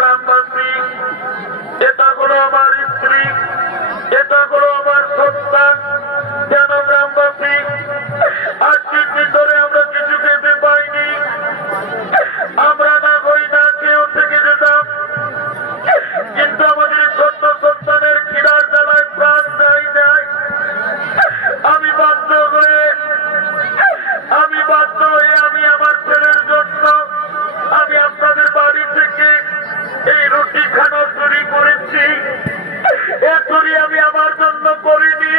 গ্রামবাসী, এটা হলো আমার স্ত্রী, এটা হলো আমার সন্তান। কেন গ্রামবাসী আজ 3 দিন ধরে আমরা কিছু খেতে পাইনি, আমরা না হই না কেউ থেকে যেতাম, কিন্তু আমাদের ছোট্ট সন্তানের খিদার জ্বালায় প্রাণ দেয় নাই। আমি বাধ্য হয়ে আমি আমার ছেলের জন্য আমি আপনাদের বাড়ি থেকে এই রুটি খানা চুরি করেছি। এ চুরি আমি আমার জন্য করিনি,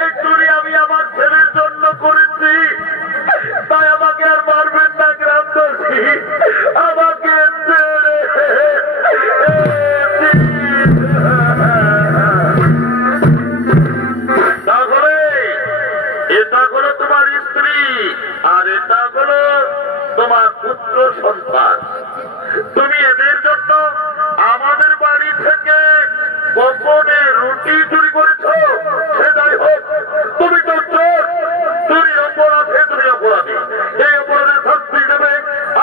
এই চুরি আমি আমার ছেলের জন্য করেছি। তাই আমাকে আর মারবেন না গ্রামবাসী, আমাকে তাহলে এটা হলো তোমার স্ত্রী আর এটা হলো তোমার পুত্র সন্তান। তুমি এদের জন্য আমাদের বাড়ি থেকে গোপনে রুটি চুরি করেছো। সে যাই হোক, তুমি তো চোর, চুরির অপরাধে তুমি অপরাধী, এই অপরাধের শাস্তি দেবে।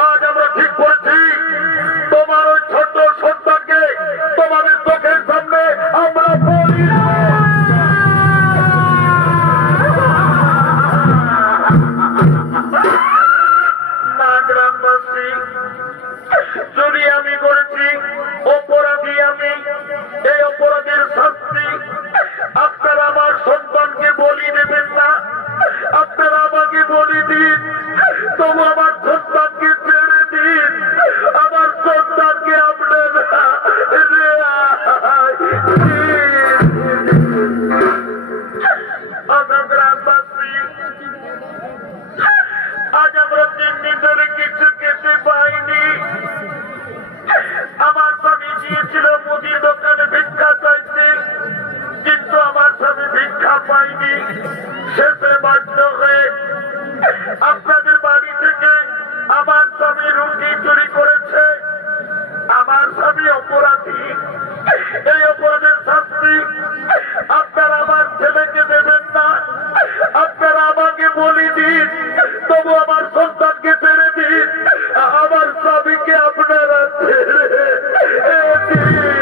আজ আমরা ঠিক করেছি তোমার ওই ছোট সন্তানকে তোমাদের চোখের সামনে আমরা বলি না। গ্রামবাসী, চুরি আমি করেছি, অপরাধী আমি, এই অপরাধের শাস্তি আপনারা আমার সন্তানকে বলি দেবেন না। আপনারা আমাকে বলি দিন, তবু আমার সন্তানকে ছেড়ে দিন, আমার সন্তানকে আপনারা গ্রামবাসী, আজ আমরা 3 দিন ধরে কিছু খেতে পাইনি। আমার স্বামী গিয়েছিল মুদির দোকানে ভিক্ষা চাইতে, কিন্তু আমার স্বামী ভিক্ষা পাইনি। শেষে বাধ্য হয়ে আপনাদের বাড়ি থেকে আমার স্বামী রুটি চুরি করেছে। আমার স্বামী অপরাধী, এই অপরাধের শাস্তি আপনারা আমার ছেলেকে দেবেন না। আপনারা আমাকে বলি দিন, তবু আমার সন্তানকে ছেড়ে দিন, আমার স্বামীকে আপনারা ছেড়ে দিন।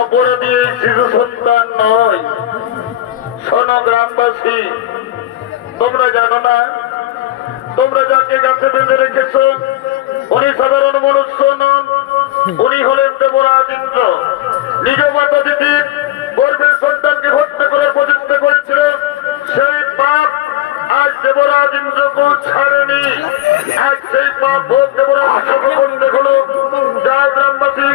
অপরাধী এই শিশু সন্তান নয়। শোনো গ্রামবাসী, তোমরা জানো না, তোমরা যাকে গাছে বেঁধে রেখেছ উনি সাধারণ মনুষ্য নন, উনি হলেন দেবরাজ ইন্দ্র। নিজ মাতা দিদির গর্ভের সন্তানকে হত্যা করার প্রচেষ্টা করেছিল, সেই পাপ আজ দেবরাজ ইন্দ্রকে ছাড়েনি। আজ সেই পাপ ভোগ দেবরাজ ইন্দ্রকে করতে হলো। যা গ্রামবাসী